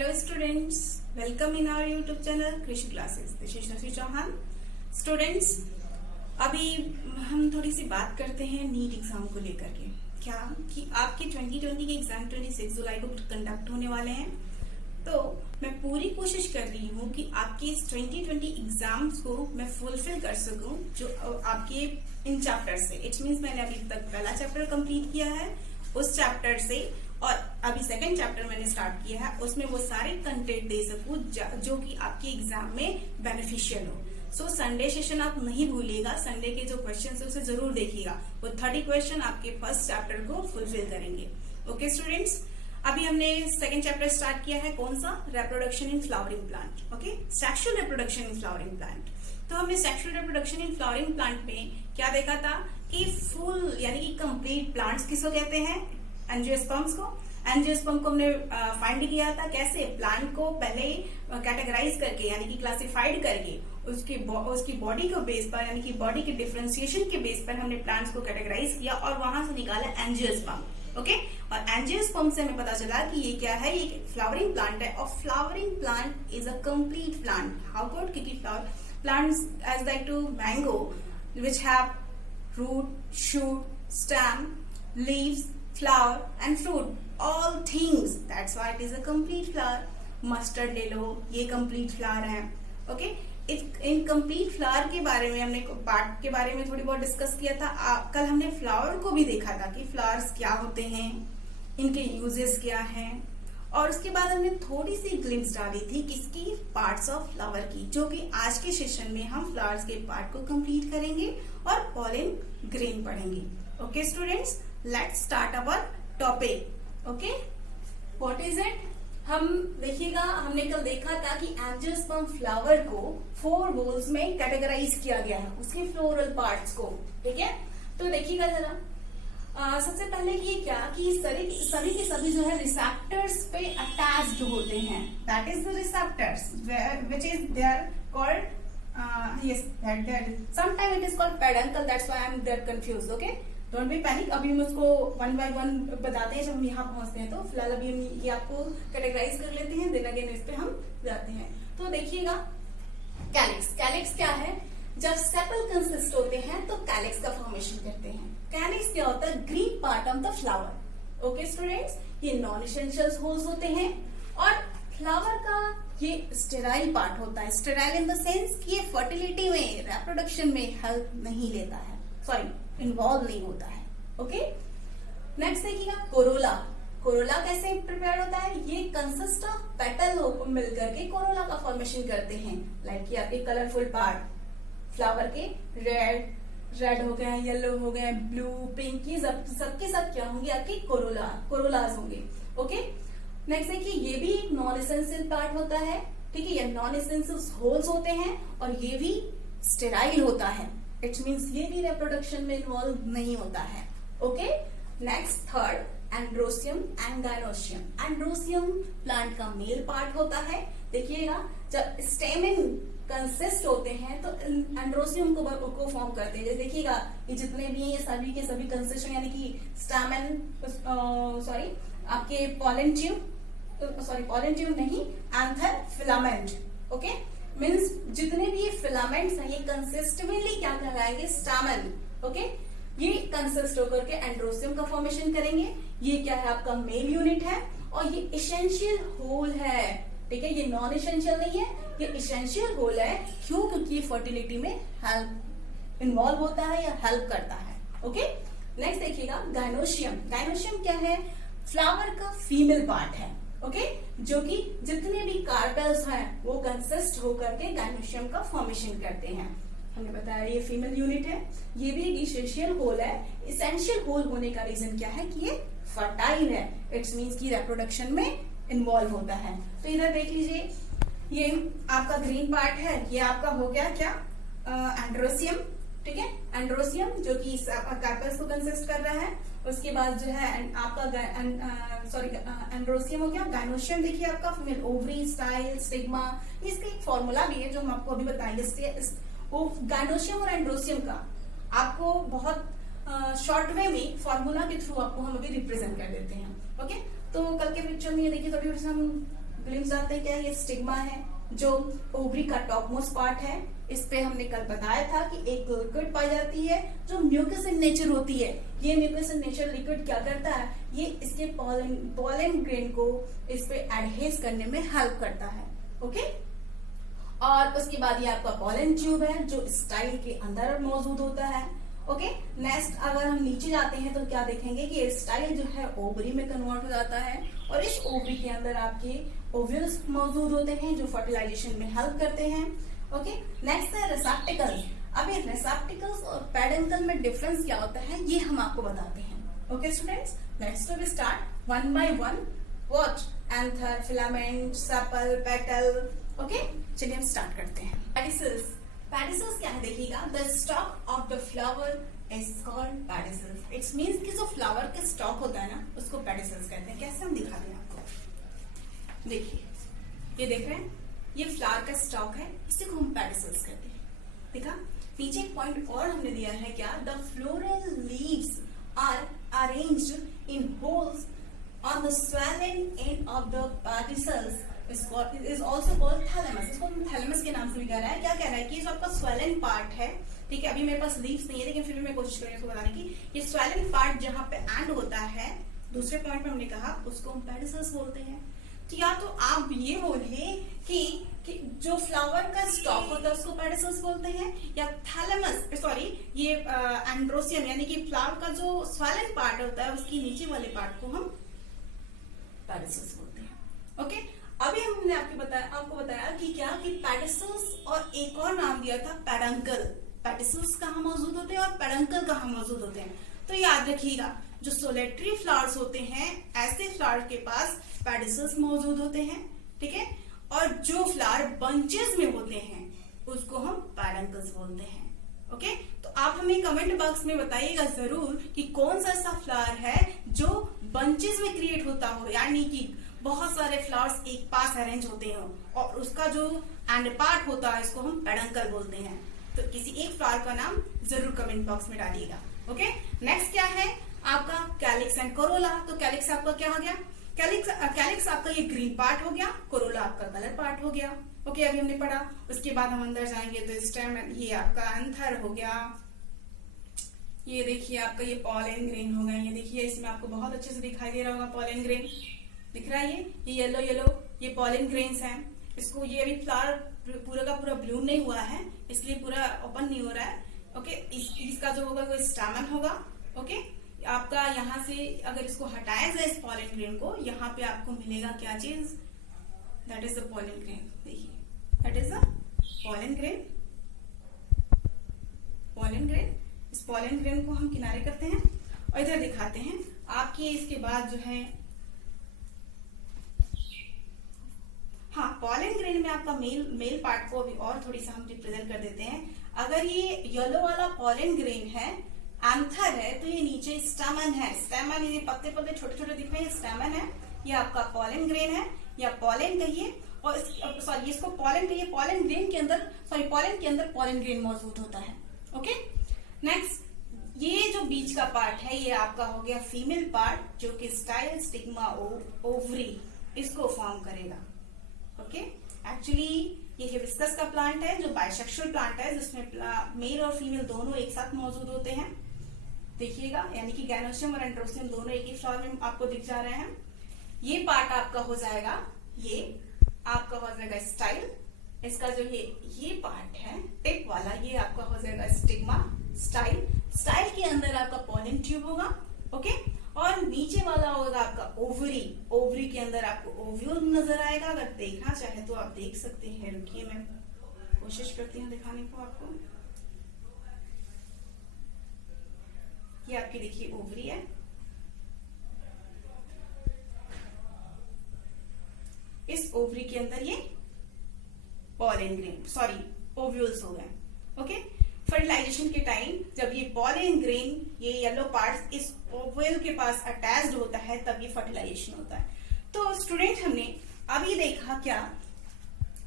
Hello students, welcome in our YouTube channel कृषि classes. This is Nasi Chauhan. Students, अभी हम थोड़ी सी बात करते हैं नीट एग्जाम को लेकर के। क्या कि आपके 2020 के एग्जाम 26 जुलाई को कंडक्ट होने वाले हैं, तो मैं पूरी कोशिश कर रही हूँ कि आपके इस 2020 एग्जाम्स को मैं फुलफिल कर सकूं जो आपके इन चैप्टर से। इट मीन्स मैंने अभी तक पहला चैप्टर कंप्लीट किया है, उस चैप्टर से और अभी सेकंड चैप्टर मैंने स्टार्ट किया है, उसमें वो सारे कंटेंट दे सकूं जो कि आपके एग्जाम में बेनिफिशियल हो। सो संडे सेशन आप नहीं भूलिएगा, संडे के जो क्वेश्चन है उसे जरूर देखिएगा। वो 30 क्वेश्चन आपके फर्स्ट चैप्टर को फुलफिल करेंगे। ओके स्टूडेंट्स, अभी हमने सेकंड चैप्टर स्टार्ट किया है, कौन सा? Reproduction in flowering plant. Okay, sexual reproduction in flowering plant. तो हमने sexual reproduction in flowering plant में क्या देखा था कि फुल यानी कि कंप्लीट प्लांट्स किसको कहते हैं? एंजियोस्पर्म्स को। एंजियोस्पर्म को हमने फाइंड किया था कैसे? प्लांट को पहले कैटेगराइज करके यानी कि क्लासिफाइड करके उसकी बॉडी को बेस पर यानी कि बॉडी के डिफरेंशिएशन के बेस पर हमने प्लांट्स को कैटेगराइज किया और वहां से निकाला एंजियोस्पर्म। ओके, और एंजियोस्पर्म से हमें पता चला कि ये क्या है, ये फ्लावरिंग प्लांट है। और flowering plant is a complete plant. How good? क्योंकि plants as like to mango which have root, shoot, stem, leaves, flower and fruit, all things. That's why it is a complete flower. Mustard ले लो, ये complete flower है। Okay? इन complete flower के बारे में हमने part के बारे में थोड़ी बहुत डिस्कस किया था। कल हमने फ्लावर को भी देखा था कि फ्लावर्स क्या होते हैं, इनके यूजेस क्या हैं, और उसके बाद हमने थोड़ी सी ग्लिम्स डाली थी किसकी? पार्ट्स ऑफ फ्लावर की, जो कि आज के सेशन में हम फ्लावर्स के पार्ट को कंप्लीट करेंगे और पॉलन ग्रेन पढ़ेंगे। Okay students, let's start our topic. Okay, what is it? हम देखिएगा, हमने कल देखा था कि एंजियोस्पर्म फ्लावर को 4 बोल्स में कैटेगराइज किया गया है, उसके फ्लोरल पार्ट्स को। ठीक है, तो देखिएगा जरा। सबसे पहले ये क्या कि सभी के सभी जो है रिसेप्टर्स पे अटैच्ड होते हैं। That is the receptors which is they are called yes that sometime it is called peduncle. That's why I am that confused. Okay, don't be panic. अभी हम उसको वन बाय वन बताते हैं जब हम यहाँ पहुंचते हैं। तो फिलहाल अभी हम ये आपको कैटेगराइज कर लेते हैं, देन अगेन इस पे हम जाते हैं। तो देखिएगा, कैलिक्स। कैलिक्स क्या है? जब सेपल कंसिस्ट होते हैं तो कैलिक्स का फॉर्मेशन करते हैं। कैलिक्स क्या होता है? Green part of the flower. Okay students, ये नॉन एसेंशियल होल्स होते हैं और फ्लावर का ये स्टेराइल पार्ट होता है। स्टेराइल इन द सेंस कि ये फर्टिलिटी में, रिप्रोडक्शन में हेल्प नहीं लेता है, सॉरी इन्वॉल्व नहीं होता है। ओके, नेक्स्ट देखिएगा कोरोला। कोरोला कैसे प्रिपेयर होता है? ये कंसिस्ट ऑफ पेटल मिलकर के कोरोला का फॉर्मेशन करते हैं। लाइक ये आपके कलरफुल पार्ट फ्लावर के रेड हो गए, येलो हो गए, ब्लू, पिंक, ये सबके सब क्या होंगे? आपके कोरोलाज होंगे। ओके, नेक्स्ट देखिए, ये भी एक नॉन एसेंशियल पार्ट होता है। ठीक है, ये नॉन एसेंशियल होल्स होते हैं और ये भी स्टेराइल होता है। इट मीन्स ये भी रिप्रोडक्शन में इन्वॉल्व नहीं होता है। Okay, next third androecium and gynoecium. Androecium plant का मेल पार्ट होता है। देखिएगा, जब स्टेमेन कंसिस्ट होते हैं तो एंड्रोसियम को फॉर्म करते हैं। जैसे देखिएगा, ये जितने भी ये सभी के सभी कंसिस्ट यानी कि स्टैमेन सॉरी आपके पॉलन ट्यूब नहीं, एंथर फिलामेंट। ओके, मीन्स जितने भी ये फिलामेंट्स हैं ये कंसिस्ट मेनली क्या कहलाएंगे? स्टैमेन। ओके, ये कंसिस्ट होकर के एंड्रोसियम का फॉर्मेशन करेंगे। ये क्या है? आपका मेल यूनिट है और ये एसेंशियल होल है। ठीक है, ये नॉन एसेंशियल नहीं है, ये एसेंशियल होल है। क्यों? क्योंकि ये फर्टिलिटी में हेल्प इन्वॉल्व होता है या हेल्प करता है। ओके, नेक्स्ट देखिएगा गायनोसियम। गायनोसियम क्या है? फ्लावर का फीमेल पार्ट है। ओके, जो कि जितने भी कार्पेल्स हैं वो कंसिस्ट होकर के गायनोसियम का फॉर्मेशन करते हैं। हमने बताया ये फीमेल यूनिट है, ये भी एक एसेंशियल होल है। एसेंशियल होल होने का रीजन क्या है? कि ये फर्टाइल है। इट्स मीन्स की रिप्रोडक्शन में इन्वॉल्व होता है। तो इधर देख लीजिए, ये आपका ग्रीन पार्ट है, ये आपका हो गया क्या? एंड्रोसियम। ठीक है, एंड्रोसियम जो कि कार्पेल्स को कंसिस्ट कर रहा है। उसके बाद जो है आपका एंड्रोसियम हो गया। गायनोसियम देखिए आपका फीमेल, ओवरी, स्टाइल, स्टिग्मा। इसका एक फॉर्मूला भी है जो हम आपको अभी बताएंगे। वो गायनोसियम और एंड्रोसियम का आपको बहुत शॉर्ट वे में फॉर्मूला के थ्रू आपको हम अभी रिप्रेजेंट कर देते हैं। ओके, तो कल के पिक्चर में ये देखिए, थोड़ी हम ग्लिम्स आते हैं क्या, ये स्टिग्मा है जो ओवरी का टॉप मोस्ट पार्ट है। इस पे हमने कल बताया था कि एक लिक्विड पाई जाती है जो म्यूकस इन नेचर होती है। ये म्यूकस इन नेचर लिक्विड क्या करता है, ये इसके पॉलन ग्रेन को इस पे एडहेज करने में हेल्प करता है। ओके, और उसके बाद ये आपका पॉलन ट्यूब है जो स्टाइल के अंदर मौजूद होता है। ओके, नेक्स्ट अगर हम नीचे जाते हैं तो क्या देखेंगे कि स्टाइल जो है ओवरी में कन्वर्ट हो जाता है और इस ओवरी के अंदर आपके ओव्यूल्स मौजूद होते हैं जो फर्टिलाइजेशन में हेल्प करते हैं। ओके, नेक्स्ट है रिसेप्टिकल्स। अब ये रिसेप्टिकल्स और पेडंकल में डिफरेंस क्या होता है ये हम आपको बताते हैं। Okay students, let's to start one by one. What, anther, filament, sepal, petal. Okay, चलिए हम स्टार्ट करते हैं। पेडिसल्स, पेडिसल्स क्या है देखिएगा, the stalk of the flower is called pedicels. It's means कि जो फ्लावर का स्टॉक होता है ना उसको पेडिसल्स कहते हैं। कैसे हम दिखा दें आपको, देखिए ये देख रहे हैं, ये फ्लावर का स्टॉक है, इसी को हम पेडिसल्स कहते हैं। देखा, नीचे एक पॉइंट और हमने दिया है क्या, the floral leaves are arranged in whorls on the swollen end of the pedicels is also called thalamus। इसको हम थैलेमस के नाम से भी कह रहा है। क्या कह रहा है कि जो आपका swollen पार्ट है, ठीक है, अभी मेरे पास लीव्स नहीं है लेकिन फिर भी मैं कोशिश करूंगी इसको बताने की। ये swollen पार्ट जहाँ पे एंड होता है, दूसरे पॉइंट में हमने कहा उसको हम पेडिसल्स बोलते हैं। तो या तो आप ये बोलिए कि जो फ्लावर का स्टॉक होता है उसको पेडिसल्स बोलते हैं, या थैलेमस सॉरी ये एंड्रोसियम यानी कि फ्लावर का जो स्वॉलन पार्ट होता है उसकी नीचे वाले पार्ट को हम पेडिसल्स बोलते हैं। ओके, अभी हमने आपको बताया कि क्या कि पेडिसल्स और एक और नाम दिया था पेडंकल। पेडिसल्स कहाँ मौजूद होते हैं और पेडंकल कहाँ मौजूद होते हैं, तो याद रखिएगा जो सोलेटरी फ्लावर्स होते हैं ऐसे फ्लावर के पास पेडिसल्स मौजूद होते हैं, ठीक है, और जो फ्लावर बंचेस में होते हैं उसको हम पेडंकल्स बोलते हैं। ओके, तो आप हमें कमेंट बॉक्स में बताइएगा जरूर कि कौन सा ऐसा फ्लावर है जो बंचेस में क्रिएट होता हो, यानी कि बहुत सारे फ्लावर्स एक पास अरेंज होते हो और उसका जो एंड पार्ट होता है इसको हम पेडंकल बोलते हैं। तो किसी एक फ्लावर का नाम जरूर कमेंट बॉक्स में डालिएगा। ओके, नेक्स्ट क्या है आपका कैलिक्स एंड कोरोला। तो कैलिक्स आपका क्या हो गया, कैलिक्स आपका ये ग्रीन पार्ट हो गया, कोरोला आपका कलर पार्ट हो गया। ओके, अभी हमने पढ़ा। उसके बाद हम अंदर जाएंगे तो स्टेम, ये आपका एंथर हो गया, ये देखिए आपका ये पॉलन ग्रेन हो गया। ये देखिए इसमें आपको बहुत अच्छे से दिखाई दे रहा होगा पॉलन ग्रेन, दिख रहा है ये येलो येलो, ये पॉलन ग्रेन्स हैं। इसको ये अभी फ्लावर पूरा का पूरा ब्लूम नहीं हुआ है इसलिए पूरा ओपन नहीं हो रहा है। ओके, इसका जो होगा वो स्टामन होगा। ओके, आपका यहाँ से अगर इसको हटाया जाए इस पॉलन ग्रेन को, यहाँ पे आपको मिलेगा क्या चीज, that is the pollen grain. देखिए that is the pollen grain. Pollen grain, इस पॉलन ग्रेन को हम किनारे करते हैं और इधर दिखाते हैं आपके। इसके बाद जो है हाँ, पॉलन ग्रेन में आपका मेल पार्ट को अभी और थोड़ी सा हम रिप्रेजेंट कर देते हैं। अगर ये येलो वाला पॉलन ग्रेन है, एंथर है, तो ये नीचे स्टैमन है। स्टैमन ये पत्ते पत्ते छोटे छोटे दिख रहे हैं, स्टैमन है। ये आपका पॉलन ग्रेन है या पॉलन कहिए, और सॉरी इसको पॉलन कहिए। पॉलन ग्रेन के अंदर पॉलन के अंदर पॉलन ग्रेन मौजूद होता है। ओके, नेक्स्ट ये जो बीच का पार्ट है ये आपका हो गया फीमेल पार्ट जो कि स्टाइल, स्टिग्मा, ओवरी इसको फॉर्म करेगा। ओके, एक्चुअली ये हिबिस्कस का प्लांट है जो बाइसेक्सुअल प्लांट है जिसमें मेल और फीमेल दोनों एक साथ मौजूद होते हैं। देखिएगा, यानी कि गैनोसियम और एंड्रोसियम दोनों एक ही फ्लावर में आपको दिख जा रहे हैं। ये पार्ट आपका हो जाएगा, ये आपका हो जाएगा स्टाइल। इसका जो ये पार्ट है टिप वाला, ये आपका हो जाएगा स्टिग्मा। स्टाइल के अंदर आपका पॉलन ट्यूब होगा। ओके, और नीचे वाला होगा आपका ओवरी के अंदर आपको ओव्यूल नजर आएगा। अगर देखना चाहे तो आप देख सकते हैं। रुकिए मैं कोशिश करती हूँ दिखाने को आपको। ये आपकी देखिए ओवरी है, इस ओवरी के अंदर ये पॉलन ग्रेन ओव्यूल्स हो गए। ओके, फर्टिलाइजेशन के टाइम जब ये पॉलन ग्रेन, ये येलो पार्ट इस ओवल के पास अटैच्ड होता है तब ये फर्टिलाइजेशन होता है। तो स्टूडेंट हमने अभी देखा क्या,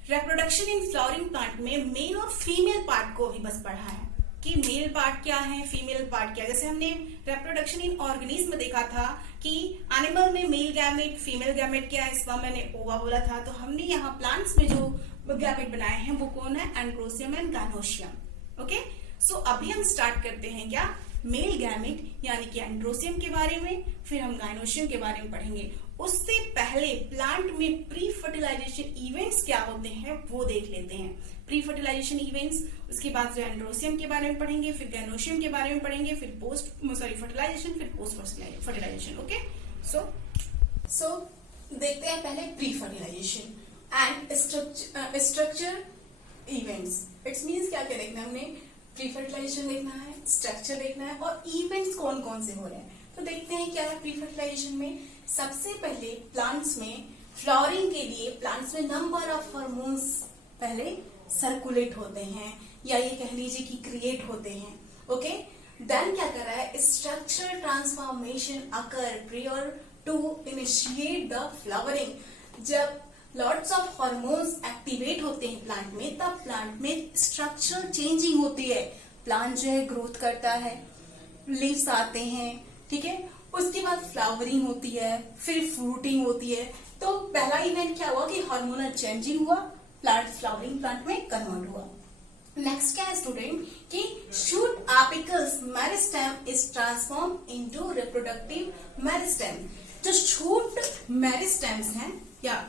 रिप्रोडक्शन इन फ्लावरिंग प्लांट में मेल और फीमेल पार्ट को भी बस पढ़ा है। कि मेल पार्ट क्या है, फीमेल पार्ट क्या है। जैसे हमने रिप्रोडक्शन इन ऑर्गेनिज्म में देखा था कि एनिमल में मेल गैमेट, फीमेल गैमेट क्या है, इसका मैंने ओवा बोला था। तो हमने यहाँ प्लांट्स में जो गैमेट बनाए हैं वो कौन है, एंड्रोसियम एंड गायनोसियम। ओके, सो अभी हम स्टार्ट करते हैं क्या, मेल गैमेट यानी कि एंड्रोसियम के बारे में, फिर हम गायनोसियम के बारे में पढ़ेंगे। उससे पहले प्लांट में प्री फर्टिलाइजेशन इवेंट्स क्या होते हैं वो देख लेते हैं। प्री फर्टिलाइजेशन इवेंट्स, उसके बाद जो एंड्रोसियम के बारे में पढ़ेंगे, फिर गायनोसियम के बारे में पढ़ेंगे, फिर फर्टिलाइजेशन, फिर पोस्ट फर्टिलाइजेशन। ओके, सो देखते हैं पहले pre fertilization and structure events. It's means क्या क्या देखना है हमने, प्री फर्टिलाइजेशन देखना है, स्ट्रक्चर देखना है और इवेंट्स कौन कौन से हो रहे हैं। तो देखते हैं क्या है प्री फर्टिलाइजेशन में। सबसे पहले प्लांट्स में फ्लावरिंग के लिए प्लांट्स में नंबर ऑफ हार्मोन्स पहले सर्कुलेट होते हैं, या ये कह लीजिए कि क्रिएट होते हैं। ओके, देन क्या कर रहा है, structure transformation occur prior to initiate the flowering. जब लॉट्स ऑफ हार्मोन्स एक्टिवेट होते हैं प्लांट में, तब प्लांट में स्ट्रक्चर चेंजिंग होती है। प्लांट जो है ग्रोथ करता है, लीव्स आते हैं, ठीक है, उसके बाद फ्लावरिंग होती है, फिर फ्रूटिंग होती है। तो पहला इवेंट क्या हुआ कि हार्मोनल चेंजिंग हुआ, प्लांट फ्लावरिंग प्लांट में कन्वर्ट हुआ। नेक्स्ट क्या है स्टूडेंट कि shoot apicals meristem is transform into reproductive meristem. जो शूट मेरिस्टेम्स हैं या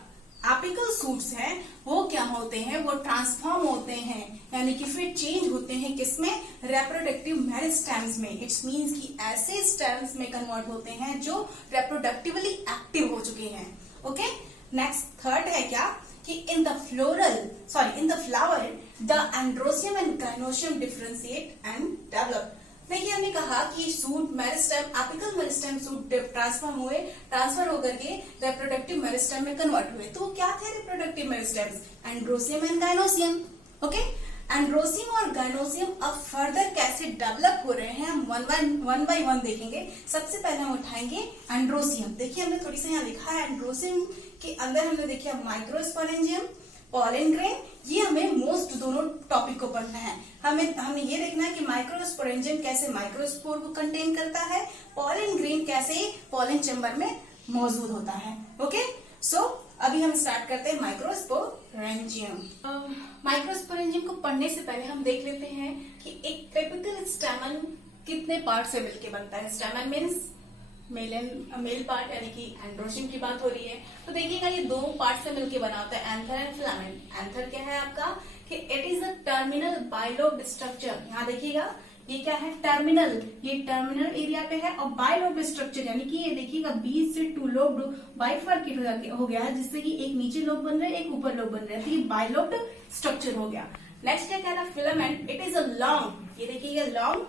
एपिकल सूट्स हैं वो क्या होते हैं, वो ट्रांसफॉर्म होते हैं, यानी कि फिर चेंज होते हैं किसमें, रिप्रोडक्टिव मेरिस्टेम्स में। इट्स मींस कि ऐसे स्टेम्स में कन्वर्ट होते हैं जो रिप्रोडक्टिवली एक्टिव हो चुके हैं। ओके, नेक्स्ट थर्ड है क्या कि in the flower the androecium and gynoecium differentiate and develop. देखिए हमने कहा कि suit meristem, apical meristem suit transfer होकर के रिप्रोडक्टिव मेरिस्टेम में कन्वर्ट हुए। तो क्या थे reproductive meristems, androecium and gynoecium. Okay, androecium और गायनोसियम अब फर्दर कैसे डेवलप हो रहे हैं हम वन बाय वन देखेंगे। सबसे पहले हम उठाएंगे एंड्रोसियम। देखिए हमने थोड़ी सा यहाँ लिखा है, एंड्रोसियम के अंदर हमने देखिए माइक्रोस्पोरेंजियम, पॉलन ग्रेन। ये हमें मोस्ट दोनों टॉपिक को पढ़ना है। हमने ये देखना है कि माइक्रोस्पोरेंजियम कैसे माइक्रोस्पोर को कंटेन करता है, पॉलन ग्रेन कैसे पॉलन चैम्बर में मौजूद होता है। ओके, सो अभी हम स्टार्ट करते हैं माइक्रोस्पोरेंजियम। माइक्रोस्पोरेंजियम को पढ़ने से पहले हम देख लेते हैं कि एक टिपिकल स्टेमन कितने पार्ट से मिलकर बनता है। स्टेमन मीन्स मेल पार्ट यानी कि एंड्रोसियम की बात हो रही है। तो देखिएगा ये दो पार्ट से मिलकर बना होता है, एंथर एंड फिलामेंट। एंथर क्या है आपका कि it is a terminal bilobed structure. यहाँ देखिएगा ये क्या है, टर्मिनल, ये टर्मिनल एरिया पे है। और बाइलोब्ड स्ट्रक्चर यानी कि ये देखिएगा बीच से टू लोब्ड बाइफर्केट हो गया है, जिससे कि एक नीचे लोब बन रहा है, एक ऊपर लोब बन रहा है। तो ये बाइलोब्ड स्ट्रक्चर हो गया। नेक्स्ट क्या कह रहा है, filament. It is a long, ये देखिएगा लॉन्ग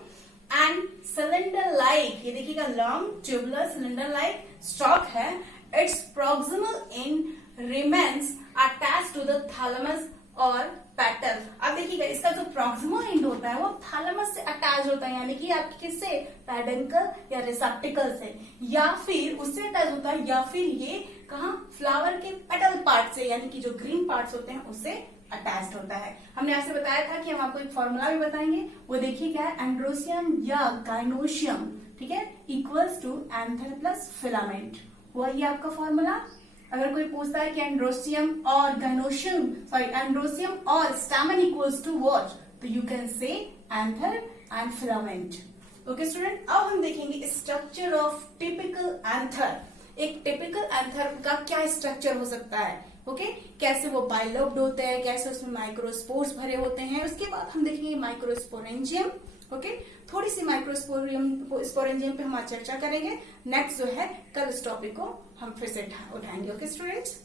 एंड सिलेंडर लाइक, ये देखिएगा long tubular cylinder like stalk है। Its proximal end remains attached to the thalamus और पेटल। अब देखिएगा इसका जो प्रॉक्सिमल एंड होता है वो थैलेमस से अटैच होता है, यानी कि आपके किससे, पेडंकल या रिसेप्टिकल से, या फिर उससे अटैच होता है, या फिर ये कहा फ्लावर के पेटल पार्ट से, यानी कि जो ग्रीन पार्ट्स होते हैं उससे अटैच्ड होता है। हमने आपसे बताया था कि हम आपको एक फॉर्मूला भी बताएंगे, वो देखिए क्या है, एंड्रोसियम या गायनोसियम, ठीक है, equals to anther plus filament. वही आपका फॉर्मूला। अगर कोई पूछता है कि एंड्रोसियम और गायनोसियम, एंड्रोसियम और स्टैमेन इक्वल्स टू व्हाट, तो you can say anther and filament. Okay student, अब हम देखेंगे स्ट्रक्चर ऑफ टिपिकल एंथर। एक टिपिकल एंथर का क्या स्ट्रक्चर हो सकता है, ओके, कैसे वो बाइलोब्ड होते हैं, कैसे उसमें माइक्रोस्पोर्स भरे होते हैं। उसके बाद हम देखेंगे माइक्रोस्पोरेंजियम। ओके, थोड़ी सी माइक्रोस्पोरेंजियम पे हम आज चर्चा करेंगे। नेक्स्ट जो है कल इस टॉपिक को हम फिर से उठाएंगे। Okay students.